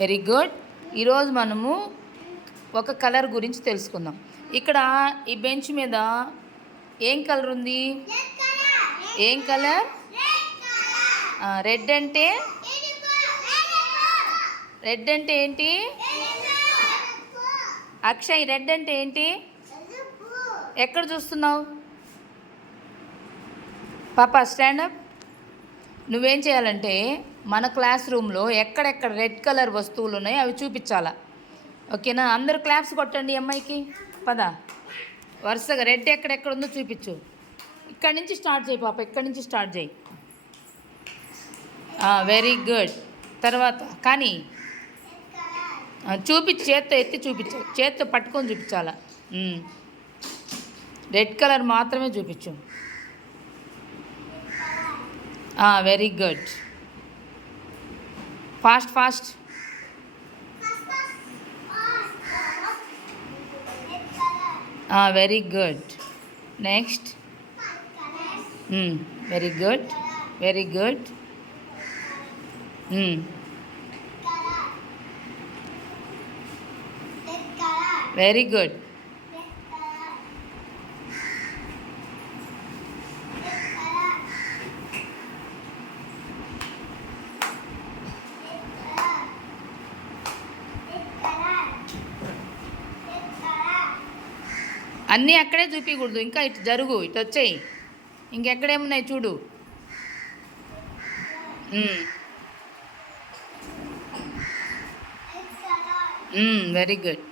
Very good. ఈరోజు మనము ఒక కలర్ గురించి తెలుసుకుందాం. ఇక్కడ ఈ బెంచ్ మీద ఏం కలర్ ఉంది? ఏం కలర్? రెడ్ అంటే ఏంటి? అక్షయ్, రెడ్ అంటే ఏంటి? ఎక్కడ చూస్తున్నావు? పాపా స్టాండప్. నువ్వేం చేయాలంటే మన క్లాస్ రూమ్లో ఎక్కడెక్కడ రెడ్ కలర్ వస్తువులు ఉన్నాయో అవి చూపించాలా. ఓకేనా? అందరూ క్లాప్స్ కొట్టండి అమ్మాయికి. పద, వరుసగా రెడ్ ఎక్కడెక్కడ ఉందో చూపించు. ఇక్కడి నుంచి స్టార్ట్ చేయి పాప, ఇక్కడి నుంచి స్టార్ట్ చేయి. Very good. తర్వాత కానీ చూపించి చేత్తో ఎత్తి చూపించు, చేత్తో పట్టుకొని చూపించాలా. రెడ్ కలర్ మాత్రమే చూపించు. Very good. Fast fast. Very good. Next. Very good, very good. Very good. అన్నీ అక్కడే చూపించకూడదు, ఇంకా ఇటు జరుగు, ఇటు వచ్చేయి. ఇంకెక్కడేమున్నాయి చూడు. Very good.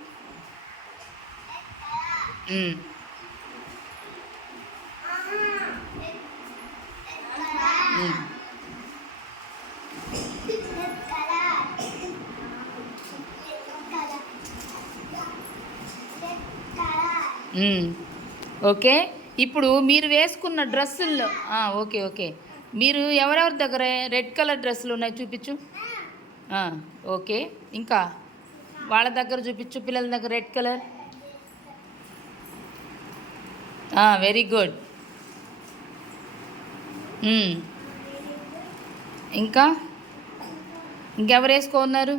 ఓకే. ఇప్పుడు మీరు వేసుకున్న డ్రెస్సుల్లో ఓకే ఓకే, మీరు ఎవరెవరి దగ్గర రెడ్ కలర్ డ్రెస్సులు ఉన్నాయి చూపించు. ఓకే, ఇంకా వాళ్ళ దగ్గర చూపించు, పిల్లల దగ్గర రెడ్ కలర్. Very good. ఇంకా ఇంకెవరు వేసుకోన్నారు?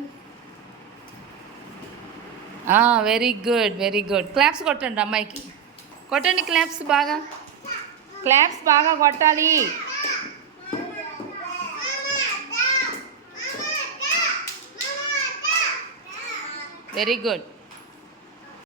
Very good, very good. Claps కొట్టండి అమ్మాయికి, కొట్టండి క్లాప్స్ బాగా, క్లాప్స్ బాగా కొట్టాలి. Very good.